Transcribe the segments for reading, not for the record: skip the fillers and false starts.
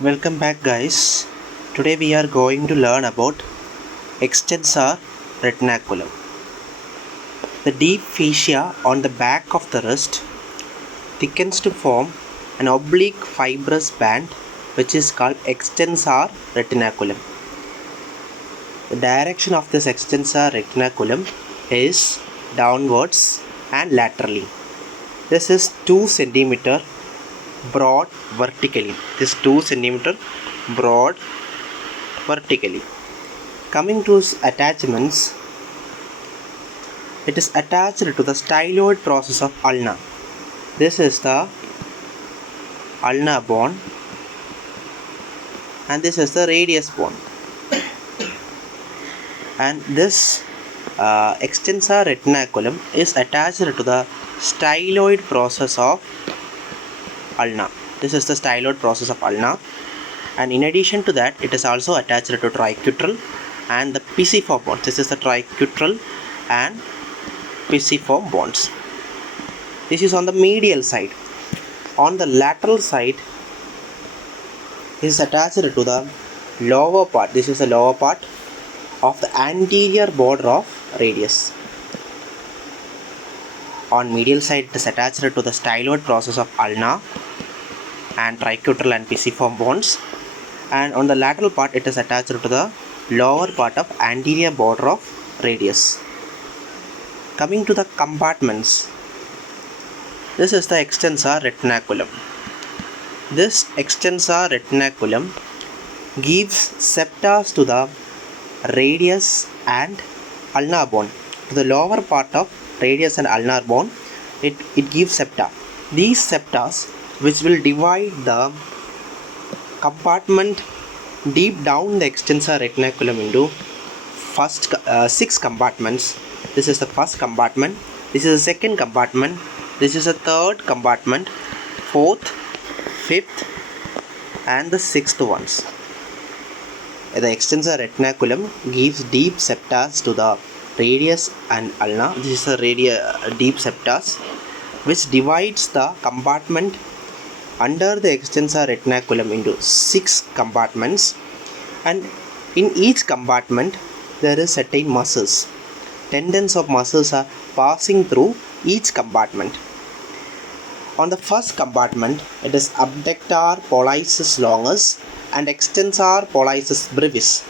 Welcome back, guys. Today we are going to learn about extensor retinaculum. The deep fascia on the back of the wrist thickens to form an oblique fibrous band which is called extensor retinaculum. The direction of this extensor retinaculum is downwards and laterally. This is 2 cm broad vertically. This 2 cm broad vertically. Coming to attachments, it is attached to the styloid process of ulna. This is the ulna bone and this is the radius bone. And this extensor retinaculum is attached to the styloid process of ulna. This is the styloid process of ulna, and in addition to that, it is also attached to tricutril and the pisiform bones. This is the tricutril and pisiform bones. This is on the medial side. On the lateral side, it is attached to the lower part. This is the lower part of the anterior border of radius. On medial side, it is attached to the styloid process of ulna and tricutril and pisiform bones, and on the lateral part it is attached to the lower part of anterior border of radius. Coming to the compartments, this is the extensor retinaculum. This extensor retinaculum gives septa to the radius and ulnar bone. To the lower part of radius and ulnar bone, it gives septa. These septas, which will divide the compartment deep down the extensor retinaculum into first 6 compartments. This is the first compartment, this is the second compartment, this is the third compartment, fourth, fifth and the sixth ones. The extensor retinaculum gives deep septas to the radius and ulna. This is the deep septas which divides the compartment under the extensor retinaculum into 6 compartments, and in each compartment there is certain muscles. Tendons of muscles are passing through each compartment. On the first compartment, it is abductor pollicis longus and extensor pollicis brevis.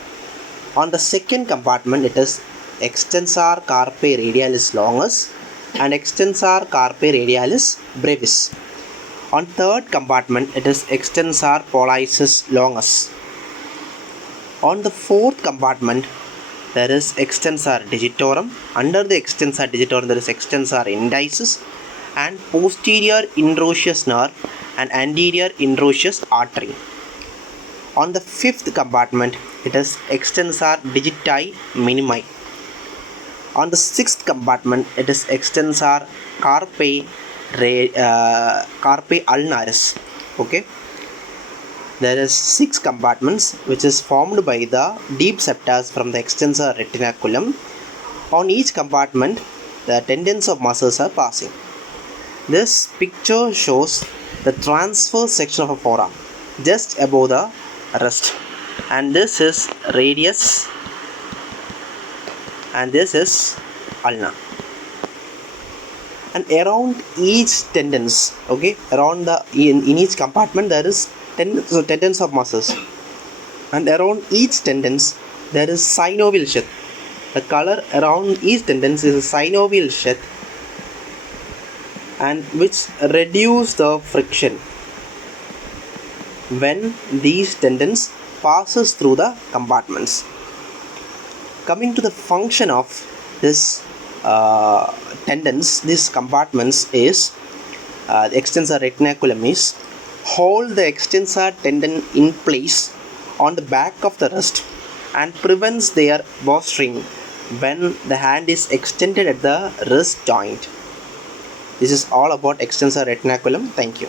On the second compartment, it is extensor carpi radialis longus and extensor carpi radialis brevis. On third compartment, it is extensor pollicis longus. On the fourth compartment, there is extensor digitorum. Under the extensor digitorum, there is extensor indicis and posterior interosseous nerve and anterior interosseous artery. On the fifth compartment, it is extensor digiti minimi. On the sixth compartment, it is extensor carpi ulnaris. Okay, there is 6 compartments which is formed by the deep septas from the extensor retinaculum. On each compartment, the tendons of muscles are passing. This picture shows the transverse section of a forearm just above the wrist, and this is radius and this is ulna. And around each tendons, okay, around the in each compartment there is tendons of muscles, and around each tendons there is synovial sheath. The color around each tendons is a synovial sheath, and which reduce the friction when these tendons passes through the compartments. Coming to the function of this tendons, these compartments is the extensor retinaculum is hold the extensor tendon in place on the back of the wrist and prevents their bowstring when the hand is extended at the wrist joint. This is all about extensor retinaculum. Thank you.